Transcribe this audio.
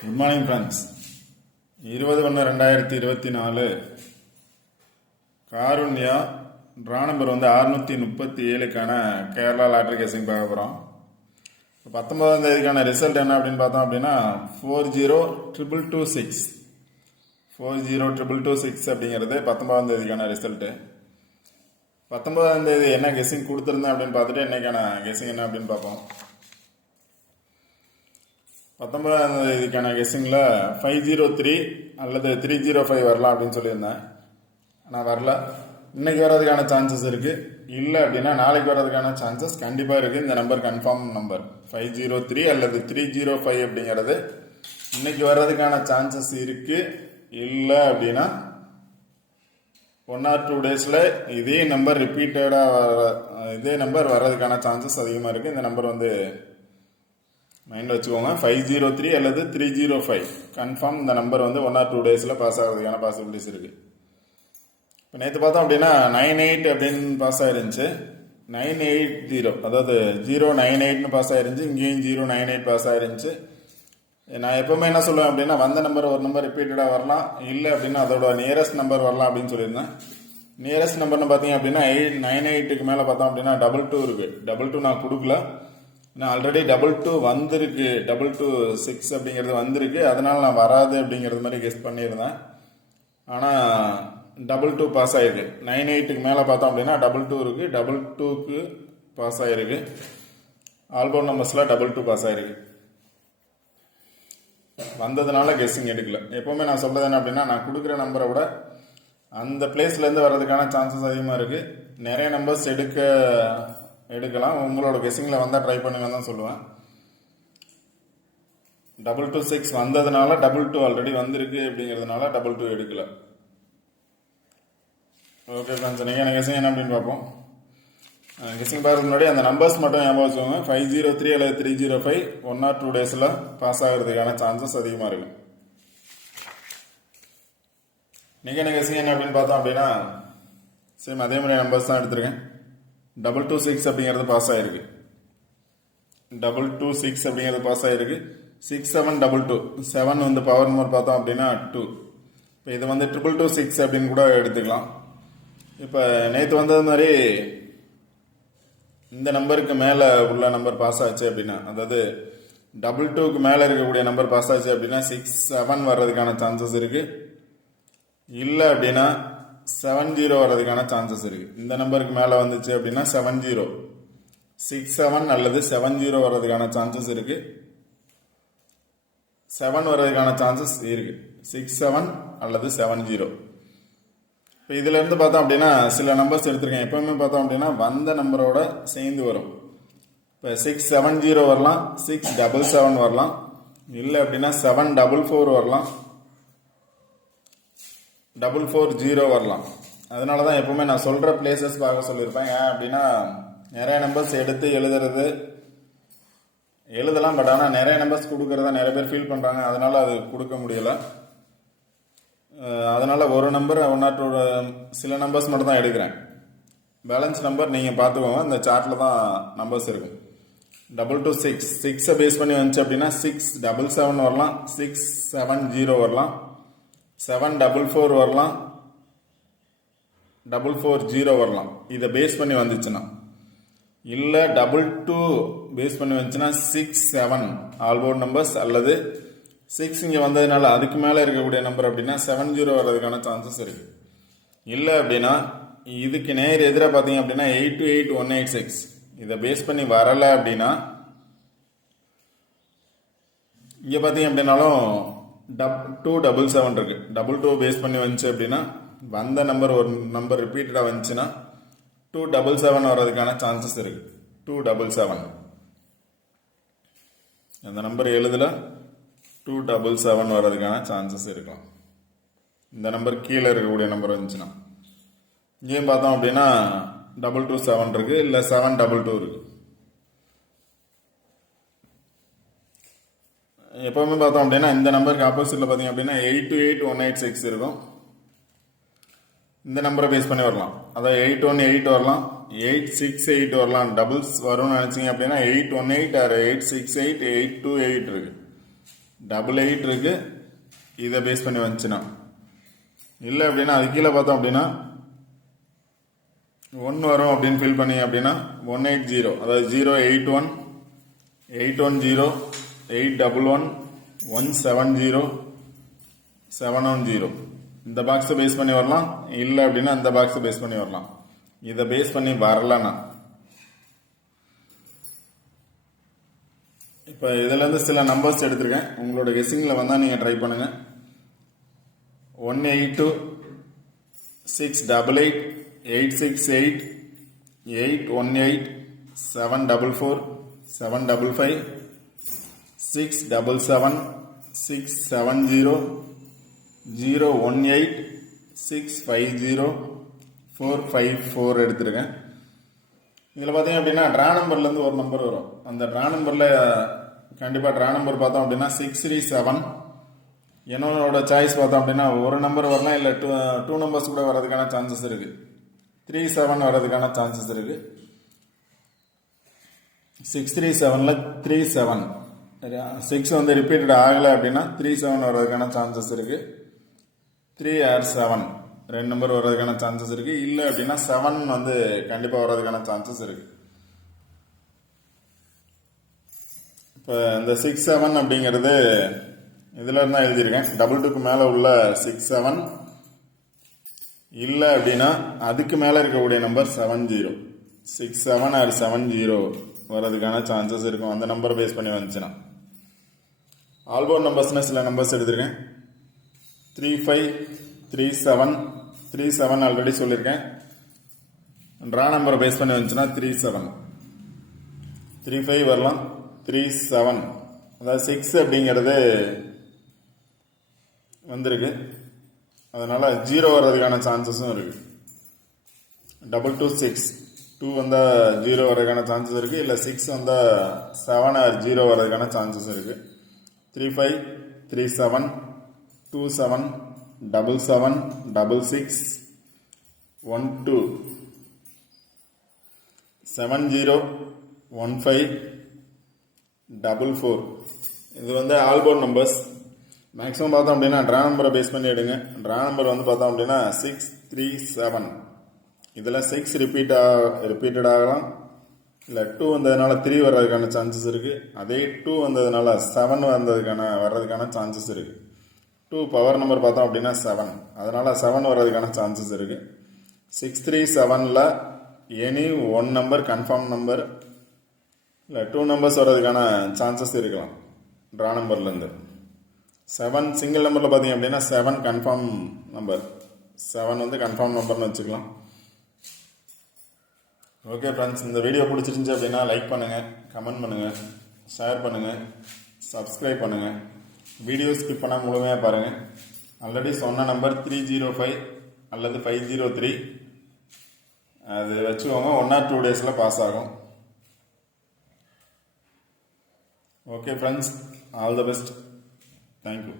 Good morning friends. 20/1/2024 Karunya draw number 637க்கான Kerala lottery guessing பார்க்க போகிறோம். 19ஆம் தேதிக்கான ரிசல்ட் என்ன அப்படின்னு பார்த்தோம் அப்படின்னா 402226 402226 அப்படிங்கிறது 19ஆம் தேதிக்கான ரிசல்ட்டு. 19ஆம் தேதி என்ன கெஸ்ஸிங் கொடுத்துருந்தேன் அப்படின்னு பார்த்துட்டு இன்னைக்கான கெஸ்ஸிங் என்ன அப்படின்னு பார்ப்போம். 19ஆம் தேதிக்கான கெஸ்ஸிங்கில் 503 அல்லது 305 வரலாம் அப்படின்னு சொல்லியிருந்தேன். ஆனால் வரல. இன்னைக்கு வர்றதுக்கான சான்சஸ் இருக்குது. இல்லை அப்படின்னா நாளைக்கு வர்றதுக்கான சான்சஸ் கண்டிப்பாக இருக்குது. இந்த நம்பர் கன்ஃபார்ம் நம்பர் 503 அல்லது 305 அப்படிங்கிறது இன்னைக்கு வர்றதுக்கான சான்சஸ் இருக்குது. இல்லை அப்படின்னா 1 or 2 டேஸில் இதே நம்பர் ரிப்பீட்டடாக இதே நம்பர் வர்றதுக்கான சான்சஸ் அதிகமாக இருக்குது. இந்த நம்பர் மைண்டில் வச்சுக்கோங்க. 503 அல்லது 305 கன்ஃபார்ம். இந்த நம்பர் 1 or 2 டேஸில் பாஸ் ஆகிறதுக்கான பாசிபிலிட்டிஸ் இருக்குது. இப்போ நேற்று பார்த்தோம் அப்படின்னா 98 அப்படின்னு பாஸ் ஆயிருந்துச்சு. 980 அதாவது 098ன்னு பாஸ் ஆயிருந்துச்சு. இங்கேயும் 098 பாஸ் ஆயிருந்துச்சு. நான் எப்பவுமே என்ன சொல்லுவேன் அப்படின்னா வந்த நம்பர் ஒரு நம்பர் ரிப்பீட்டடாக வரலாம், இல்லை அப்படின்னா அதோட நியரஸ்ட் நம்பர் வரலாம் அப்படின்னு சொல்லியிருந்தேன். நியரஸ்ட் நம்பர்னு பார்த்தீங்க அப்படின்னா 98க்கு மேலே பார்த்தோம் அப்படின்னா 22 இருக்குது. 22 நான் கொடுக்கல. நான் ஆல்ரெடி 22 வந்திருக்கு, 226 அப்படிங்கிறது வந்திருக்கு. அதனால நான் வராது அப்படிங்கிறது மாதிரி கெஸ் பண்ணியிருந்தேன். ஆனால் 22 பாஸ் ஆயிருக்கு. 98க்கு மேலே பார்த்தோம் அப்படின்னா 22 இருக்குது. 22க்கு பாஸ் ஆயிருக்கு. ஆல்போர்ட் நம்பர்ஸில் 22 பாஸ் ஆயிருக்கு. வந்ததுனால கெஸ்ஸிங் எடுக்கல. எப்போவுமே நான் சொல்கிறது என்ன அப்படின்னா நான் கொடுக்குற நம்பரை விட அந்த பிளேஸ்லேருந்து வர்றதுக்கான சான்சஸ் அதிகமாக இருக்குது. நிறைய நம்பர்ஸ் எடுக்கலாம். உங்களோட கெஸ்ஸிங்கில் வந்தால் ட்ரை பண்ணுங்க தான் சொல்லுவேன். 226 வந்ததுனால 22 ஆல்ரெடி வந்திருக்கு அப்படிங்கிறதுனால 22 எடுக்கல. ஓகே ஃப்ரெண்ட்ஸ், நீங்கள் கெஸ்ஸிங் என்ன அப்படின்னு பார்ப்போம். கெஸ்ஸிங் பார்க்கறதுக்கு முன்னாடி அந்த நம்பர்ஸ் மட்டும் ஞாபகம் வச்சுக்கோங்க. 503 அல்லது 305 1 or 2 டேஸில் பாஸ் ஆகிறதுக்கான சான்சஸ் அதிகமாக இருக்குது. நீங்கள் என்ன கெஸ்ஸிங் என்ன அப்படின்னு பார்த்தோம் அப்படின்னா சேம் அதே மாதிரி நம்பர்ஸ் தான் எடுத்திருக்கேன். 226 அப்படிங்கிறது பாஸ் ஆயிருக்கு. 226 அப்படிங்கிறது பாஸ் ஆயிருக்கு. 6722 7 பவர் நம்பர் பார்த்தோம் அப்படின்னா 2. இப்போ இது 2226 அப்படின்னு கூட எடுத்துக்கலாம். இப்போ நேற்று வந்தது மாதிரி இந்த நம்பருக்கு மேலே உள்ள நம்பர் பாஸ் ஆச்சு அப்படின்னா, அதாவது 22க்கு மேலே இருக்கக்கூடிய நம்பர் பாஸ் ஆச்சு அப்படின்னா 67 வர்றதுக்கான சான்சஸ் இருக்கு. இல்லை அப்படின்னா 70 வர்றதுக்கான சான்சஸ் இருக்கு. இந்த நம்பருக்கு மேலே வந்துச்சு அப்படின்னா 70 67 அல்லது 70 வர்றதுக்கான சான்சஸ் இருக்கு. 7 வர்றதுக்கான சான்சஸ் இருக்கு. 67 அல்லது 70. இப்போ இதுல இருந்து பார்த்தோம் அப்படின்னா சில நம்பர்ஸ் எடுத்திருக்கேன். எப்பவுமே பார்த்தோம் அப்படின்னா வந்த நம்பரோட சேர்ந்து வரும். இப்போ 670 வரலாம், 677 வரலாம், இல்லை அப்படின்னா 744 வரலாம், 440 வரலாம். அதனால தான் எப்பவுமே நான் சொல்ற பிளேசஸ் பார்க்க சொல்லியிருப்பேன். ஏன் அப்படின்னா நிறைய நம்பர்ஸ் எடுத்து எழுதலாம். பட் ஆனால் நிறைய நம்பர்ஸ் கொடுக்கறதா நிறைய பேர் ஃபீல் பண்றாங்க. அதனால அது கொடுக்க முடியல. அதனால ஒரு நம்பர் 1 or 2 சில நம்பர்ஸ் மட்டும் தான் எடுக்கிறேன். பேலன்ஸ் நம்பர் நீங்க பார்த்துக்கோங்க. இந்த சார்ட்ல தான் நம்பர்ஸ் இருக்கும். 226 6 பேஸ் பண்ணி வந்துச்சு அப்படின்னா 677 வரலாம், 670 வரலாம், 744 வரலாம், 440 வரலாம். இதை பேஸ் பண்ணி வந்துச்சுன்னா, இல்லை 22 பேஸ் பண்ணி வந்துச்சுன்னா 67 ஆல்போர்ட் நம்பர்ஸ் அல்லது 6 இங்கே வந்ததுனால அதுக்கு மேலே இருக்கக்கூடிய நம்பர் அப்படின்னா 70 வர்றதுக்கான சான்சஸ் இருக்கு. இல்லை அப்படின்னா இதுக்கு நேர் எதிராக பார்த்தீங்க அப்படின்னா 828186 இதை பேஸ் பண்ணி வரலை அப்படின்னா இங்கே பார்த்தீங்க அப்படின்னாலும் 277 இருக்கு. 22 பேஸ் பண்ணி வந்துச்சு அப்படின்னா வந்த நம்பர் ஒரு நம்பர் ரிப்பீட்டடாக வந்துச்சுன்னா 277 வர்றதுக்கான சான்சஸ் இருக்கு. 277 அந்த நம்பர் எழுதல 277 வர்றதுக்கான சான்சஸ் இருக்கலாம். இந்த நம்பர் கீழே இருக்கக்கூடிய நம்பர் வந்துச்சுன்னா இங்கேயும் பார்த்தோம் அப்படின்னா 227 இருக்கு, இல்லை 722 இருக்கு. எப்பவுமே பார்த்தோம் அப்படின்னா இந்த நம்பருக்கு ஆப்போசிட்ல பார்த்தீங்க அப்படின்னா 828186 இருக்கும். இந்த நம்பரை பேஸ் பண்ணி வரலாம். அதாவது 818 வரலாம், 868 வரலாம். டபுள்ஸ் வரும்னு நினைச்சீங்க அப்படின்னா 818 or 868 828 இருக்கு. 88 இருக்கு, இதை பேஸ் பண்ணி வந்துச்சுன்னா. இல்லை அப்படின்னா அது கீழே பார்த்தோம் அப்படின்னா 1 வரும் அப்படின்னு ஃபில் பண்ணி அப்படின்னா 180, அதாவது 081 810 811 170 710 இந்த பாக்ஸை பேஸ் பண்ணி வரலாம். இல்லை அப்படின்னா இந்த பாக்ஸை பேஸ் பண்ணி வரலாம். இதை பேஸ் பண்ணி வரலன்னா இப்போ இதுலேருந்து சில நம்பர்ஸ் எடுத்திருக்கேன். உங்களோட கெஸ்ஸிங்கில் வந்தால் நீங்கள் ட்ரை பண்ணுங்கள். 182 688 868 818 744 755 677 670 018 650 454 எடுத்திருக்கேன். இதில் பார்த்தீங்க அப்படின்னா ட்ரா நம்பர்லேருந்து ஒரு நம்பர் வரும். அந்த ட்ரா நம்பரில் கண்டிப்பாக ட்ரா நம்பர் பார்த்தோம் அப்படின்னா 637. என்னோட சாய்ஸ் பார்த்தோம் அப்படின்னா ஒரு நம்பர் வரலாம், இல்லை டூ நம்பர்ஸ் கூட வர்றதுக்கான சான்சஸ் இருக்குது. 37 வர்றதுக்கான சான்சஸ் இருக்குது. 637ல் 37 6 வந்து ரிப்பீட்டட் ஆகலை அப்படின்னா 37 வர்றதுக்கான சான்சஸ் இருக்குது. 3 or 7 2 நம்பர் வர்றதுக்கான சான்சஸ் இருக்குது. இல்லை அப்படின்னா 7 வந்து கண்டிப்பாக வர்றதுக்கான சான்சஸ் இருக்குது. இப்போ இந்த 67 அப்படிங்கிறது இதில் இருந்தால் எழுதியிருக்கேன். 22க்கு மேலே உள்ள 67, இல்லை அப்படின்னா அதுக்கு மேலே இருக்கக்கூடிய நம்பர் 70. 67 or 70 வர்றதுக்கான சான்சஸ் இருக்கும். அந்த நம்பரை பேஸ் பண்ணி வந்துச்சுன்னா. ஆல்போர்ட் நம்பர்ஸ்னால் சில நம்பர்ஸ் எடுத்திருக்கேன். 35 37 37 ஆல்ரெடி சொல்லியிருக்கேன். ட்ரா நம்பரை பேஸ் பண்ணி வந்துச்சுன்னா 37 35 வரலாம். 37 அதாவது 6 அப்படிங்கிறது வந்திருக்கு, அதனால 0 வர்றதுக்கான சான்சஸும் இருக்கு. 226 2 வந்தால் 0 வர்றதுக்கான சான்சஸ் இருக்கு. இல்லை 6 வந்தால் 7 or 0 வர்றதுக்கான சான்சஸ் இருக்கு. 35 37 27 77 66 12 70 15 44 இது வந்து ஆல்போர்ட் நம்பர்ஸ். மேக்ஸிமம் பார்த்தோம் அப்படின்னா ட்ரா நம்பரை பேஸ் பண்ணி எடுங்க. ட்ரா நம்பர் வந்து பார்த்தோம் அப்படின்னா 637. இதில் 6 ரிப்பீட்டட் ஆகலாம், இல்லை 2 வந்ததுனால 3 வர்றதுக்கான சான்சஸ் இருக்குது. அதே 2 வந்ததுனால 7 வர்றதுக்கான சான்சஸ் இருக்குது. 2 பவர் நம்பர் பார்த்தோம் அப்படின்னா 7, அதனால் 7 வர்றதுக்கான சான்சஸ் இருக்குது. 637ல் எனி 1 நம்பர் கன்ஃபார்ம் நம்பர், இல்லை 2 நம்பர்ஸ் வர்றதுக்கான சான்சஸ் இருக்கலாம் ட்ரா நம்பர்லேருந்து. 7 சிங்கிள் நம்பரில் பார்த்தீங்க அப்படின்னா 7 கன்ஃபார்ம் நம்பர். 7 வந்து கன்ஃபார்ம் நம்பர்னு வச்சுக்கலாம். ஓகே ஃப்ரெண்ட்ஸ், இந்த வீடியோ பிடிச்சிருந்துச்சி அப்படின்னா லைக் பண்ணுங்கள், கமெண்ட் பண்ணுங்கள், ஷேர் பண்ணுங்கள், சப்ஸ்கிரைப் பண்ணுங்கள். வீடியோ ஸ்கிப் பண்ணால் முழுமையாக பாருங்கள். ஆல்ரெடி சொன்ன நம்பர் 305 அல்லது 503 அது வச்சுக்கோங்க. 1 or 2 டேஸில் பாஸ் ஆகும். Okay friends, all the best. Thank you.